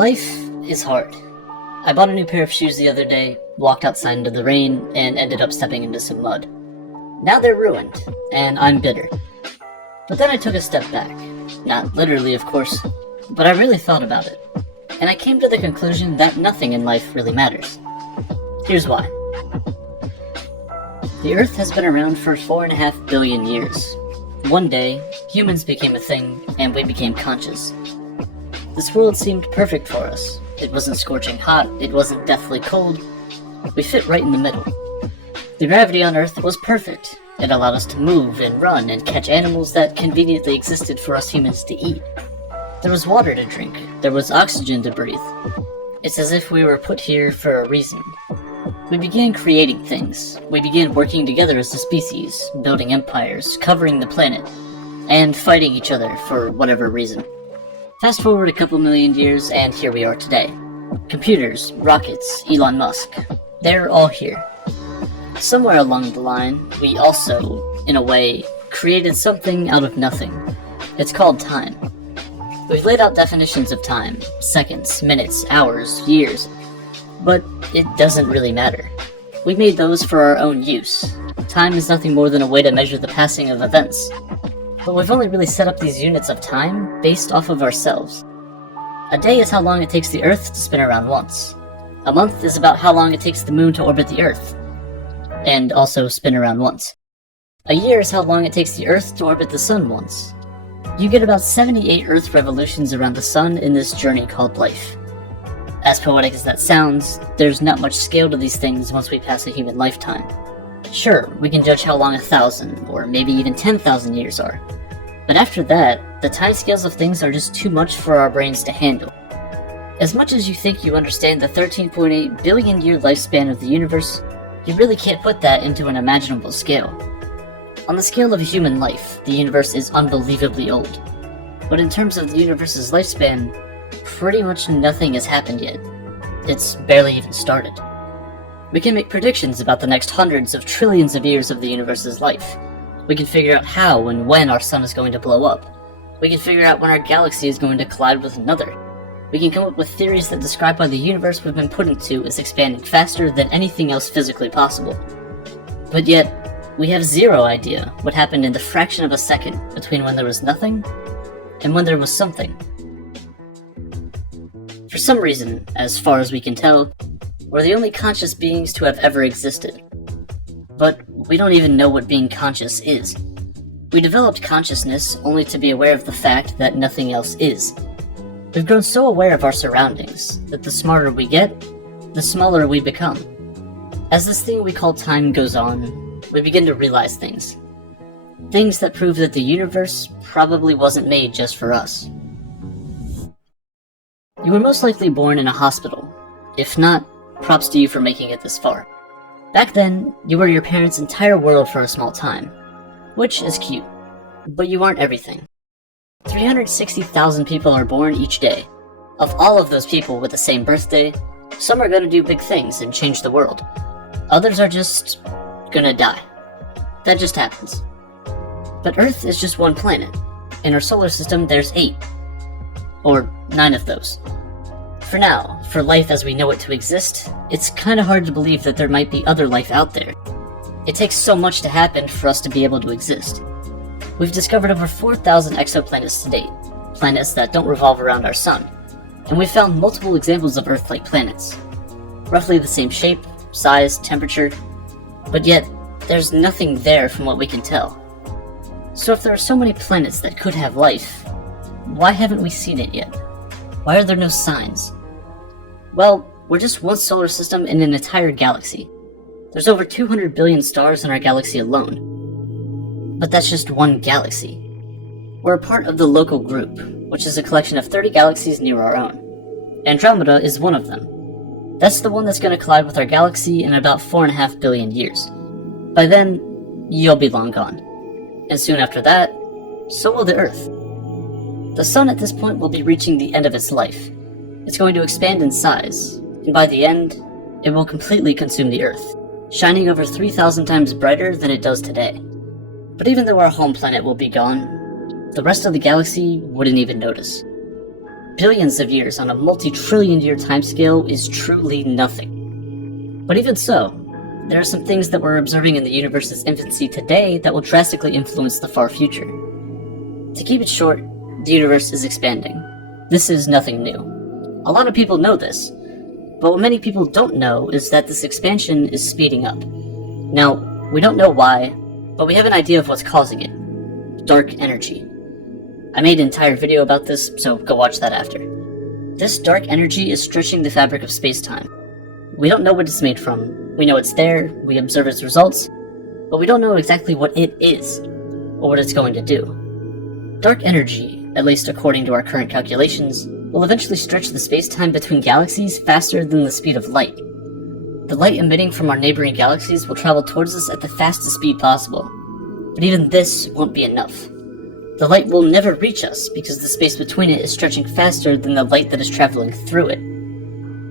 Life is hard. I bought a new pair of shoes the other day, walked outside into the rain, and ended up stepping into some mud. Now they're ruined, and I'm bitter. But then I took a step back. Not literally, of course, but I really thought about it. And I came to the conclusion that nothing in life really matters. Here's why. The Earth has been around for 4.5 billion years. One day, humans became a thing, and we became conscious. This world seemed perfect for us. It wasn't scorching hot, it wasn't deathly cold. We fit right in the middle. The gravity on Earth was perfect. It allowed us to move and run and catch animals that conveniently existed for us humans to eat. There was water to drink. There was oxygen to breathe. It's as if we were put here for a reason. We began creating things. We began working together as a species, building empires, covering the planet, and fighting each other for whatever reason. Fast forward a couple million years, and here we are today. Computers, rockets, Elon Musk, they're all here. Somewhere along the line, we also, in a way, created something out of nothing. It's called time. We've laid out definitions of time, seconds, minutes, hours, years, but it doesn't really matter. We made those for our own use. Time is nothing more than a way to measure the passing of events. But we've only really set up these units of time based off of ourselves. A day is how long it takes the Earth to spin around once. A month is about how long it takes the moon to orbit the Earth, and also spin around once. A year is how long it takes the Earth to orbit the Sun once. You get about 78 Earth revolutions around the Sun in this journey called life. As poetic as that sounds, there's not much scale to these things once we pass a human lifetime. Sure, we can judge how long 1,000, or maybe even 10,000 years are. But after that, the timescales of things are just too much for our brains to handle. As much as you think you understand the 13.8 billion year lifespan of the universe, you really can't put that into an imaginable scale. On the scale of human life, the universe is unbelievably old. But in terms of the universe's lifespan, pretty much nothing has happened yet. It's barely even started. We can make predictions about the next hundreds of trillions of years of the universe's life. We can figure out how and when our sun is going to blow up. We can figure out when our galaxy is going to collide with another. We can come up with theories that describe why the universe we've been put into is expanding faster than anything else physically possible. But yet, we have zero idea what happened in the fraction of a second between when there was nothing and when there was something. For some reason, as far as we can tell, we're the only conscious beings to have ever existed. But we don't even know what being conscious is. We developed consciousness only to be aware of the fact that nothing else is. We've grown so aware of our surroundings that the smarter we get, the smaller we become. As this thing we call time goes on, we begin to realize things. Things that prove that the universe probably wasn't made just for us. You were most likely born in a hospital. If not, props to you for making it this far. Back then, you were your parents' entire world for a small time, which is cute, but you aren't everything. 360,000 people are born each day. Of all of those people with the same birthday, some are gonna do big things and change the world. Others are just gonna die. That just happens. But Earth is just one planet. In our solar system, there's 8. Or 9 of those. For now, for life as we know it to exist, it's kinda hard to believe that there might be other life out there. It takes so much to happen for us to be able to exist. We've discovered over 4,000 exoplanets to date, planets that don't revolve around our sun, and we've found multiple examples of Earth-like planets. Roughly the same shape, size, temperature, but yet, there's nothing there from what we can tell. So if there are so many planets that could have life, why haven't we seen it yet? Why are there no signs? Well, we're just one solar system in an entire galaxy. There's over 200 billion stars in our galaxy alone. But that's just one galaxy. We're a part of the Local Group, which is a collection of 30 galaxies near our own. Andromeda is one of them. That's the one that's going to collide with our galaxy in about 4.5 billion years. By then, you'll be long gone. And soon after that, so will the Earth. The Sun at this point will be reaching the end of its life. It's going to expand in size, and by the end, it will completely consume the Earth, shining over 3,000 times brighter than it does today. But even though our home planet will be gone, the rest of the galaxy wouldn't even notice. billions of years on a multi-trillion year timescale is truly nothing. But even so, there are some things that we're observing in the universe's infancy today that will drastically influence the far future. To keep it short, the universe is expanding. This is nothing new. A lot of people know this, but what many people don't know is that this expansion is speeding up. Now, we don't know why, but we have an idea of what's causing it. Dark energy. I made an entire video about this, so go watch that after. This dark energy is stretching the fabric of space-time. We don't know what it's made from. We know it's there, we observe its results, but we don't know exactly what it is, or what it's going to do. Dark energy, at least according to our current calculations, will eventually stretch the space-time between galaxies faster than the speed of light. The light emitting from our neighboring galaxies will travel towards us at the fastest speed possible, but even this won't be enough. The light will never reach us because the space between it is stretching faster than the light that is traveling through it.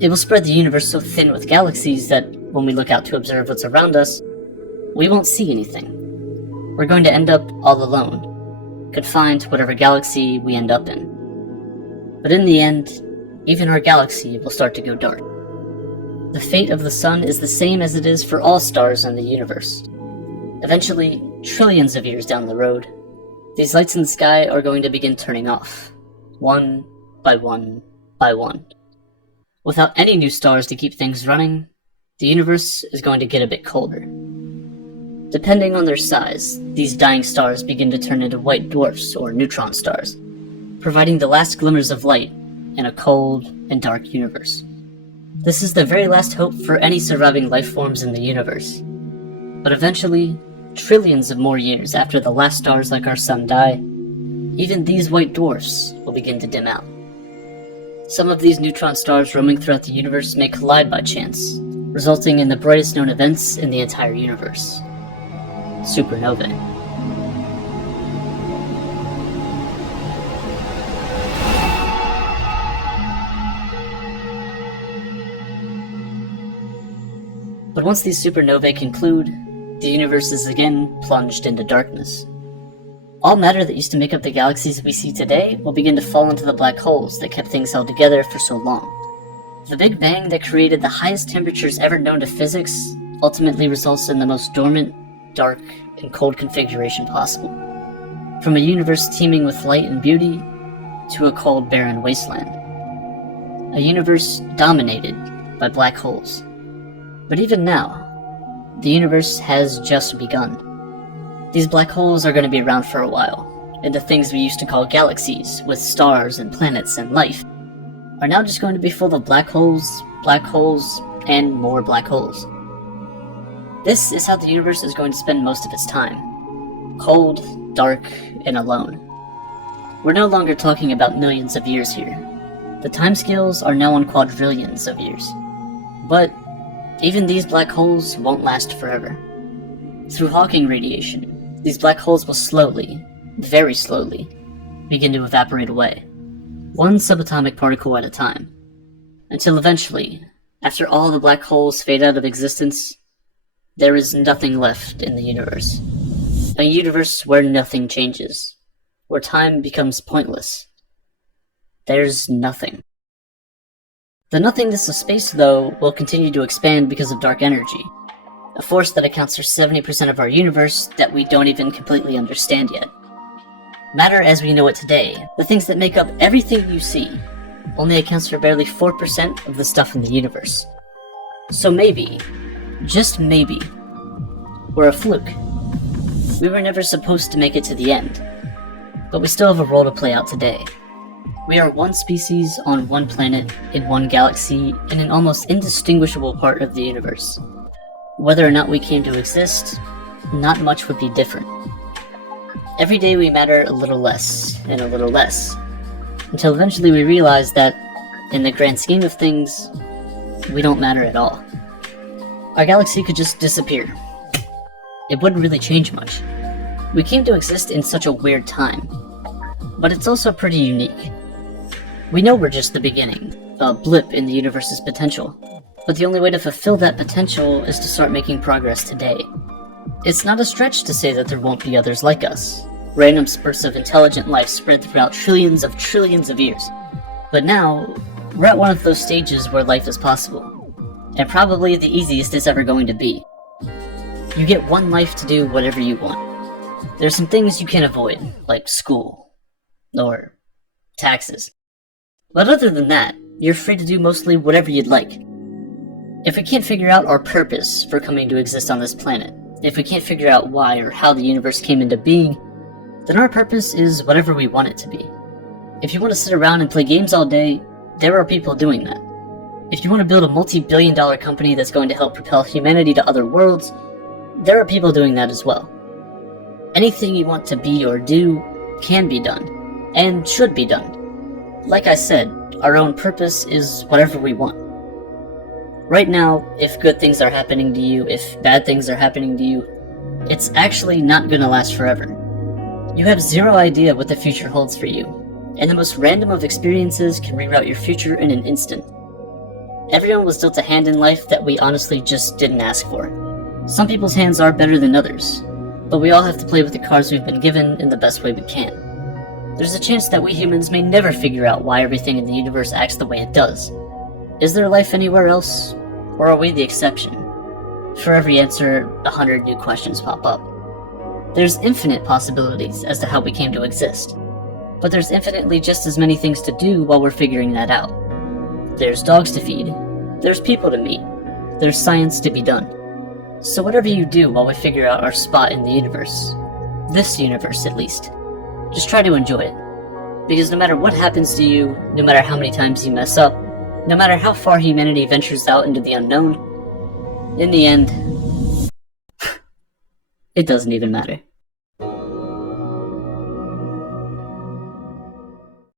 It will spread the universe so thin with galaxies that when we look out to observe what's around us, we won't see anything. We're going to end up all alone, confined to whatever galaxy we end up in. But in the end, even our galaxy will start to go dark. The fate of the sun is the same as it is for all stars in the universe. Eventually, trillions of years down the road, these lights in the sky are going to begin turning off, one by one by one. Without any new stars to keep things running, the universe is going to get a bit colder. Depending on their size, these dying stars begin to turn into white dwarfs or neutron stars, providing the last glimmers of light in a cold and dark universe. This is the very last hope for any surviving life forms in the universe. But eventually, trillions of more years after the last stars like our sun die, even these white dwarfs will begin to dim out. Some of these neutron stars roaming throughout the universe may collide by chance, resulting in the brightest known events in the entire universe: supernovae. But once these supernovae conclude, the universe is again plunged into darkness. All matter that used to make up the galaxies we see today will begin to fall into the black holes that kept things held together for so long. The Big Bang that created the highest temperatures ever known to physics ultimately results in the most dormant, dark, and cold configuration possible. From a universe teeming with light and beauty, to a cold, barren wasteland. A universe dominated by black holes. But even now, the universe has just begun. These black holes are going to be around for a while, and the things we used to call galaxies, with stars and planets and life, are now just going to be full of black holes, and more black holes. This is how the universe is going to spend most of its time. Cold, dark, and alone. We're no longer talking about millions of years here. The timescales are now on quadrillions of years. But even these black holes won't last forever. Through Hawking radiation, these black holes will slowly, very slowly, begin to evaporate away, one subatomic particle at a time, until eventually, after all the black holes fade out of existence, there is nothing left in the universe. A universe where nothing changes, where time becomes pointless. There's nothing. The nothingness of space, though, will continue to expand because of dark energy, a force that accounts for 70% of our universe that we don't even completely understand yet. Matter as we know it today, the things that make up everything you see, only accounts for barely 4% of the stuff in the universe. So maybe, just maybe, we're a fluke. We were never supposed to make it to the end, but we still have a role to play out today. We are one species on one planet, in one galaxy, in an almost indistinguishable part of the universe. Whether or not we came to exist, not much would be different. Every day we matter a little less, and a little less, until eventually we realize that, in the grand scheme of things, we don't matter at all. Our galaxy could just disappear. It wouldn't really change much. We came to exist in such a weird time, but it's also pretty unique. We know we're just the beginning, a blip in the universe's potential, but the only way to fulfill that potential is to start making progress today. It's not a stretch to say that there won't be others like us, random spurts of intelligent life spread throughout trillions of years. But now, we're at one of those stages where life is possible, and probably the easiest it's ever going to be. You get one life to do whatever you want. There's some things you can avoid, like school, or taxes. But other than that, you're free to do mostly whatever you'd like. If we can't figure out our purpose for coming to exist on this planet, if we can't figure out why or how the universe came into being, then our purpose is whatever we want it to be. If you want to sit around and play games all day, there are people doing that. If you want to build a multi-billion-dollar company that's going to help propel humanity to other worlds, there are people doing that as well. Anything you want to be or do can be done, and should be done. Like I said, our own purpose is whatever we want. Right now, if good things are happening to you, if bad things are happening to you, it's actually not gonna last forever. You have zero idea what the future holds for you, and the most random of experiences can reroute your future in an instant. Everyone was dealt a hand in life that we honestly just didn't ask for. Some people's hands are better than others, but we all have to play with the cards we've been given in the best way we can. There's a chance that we humans may never figure out why everything in the universe acts the way it does. Is there life anywhere else, or are we the exception? For every answer, 100 new questions pop up. There's infinite possibilities as to how we came to exist, but there's infinitely just as many things to do while we're figuring that out. There's dogs to feed, there's people to meet, there's science to be done. So whatever you do while we figure out our spot in the universe, this universe at least, just try to enjoy it. Because no matter what happens to you, no matter how many times you mess up, no matter how far humanity ventures out into the unknown, in the end, it doesn't even matter.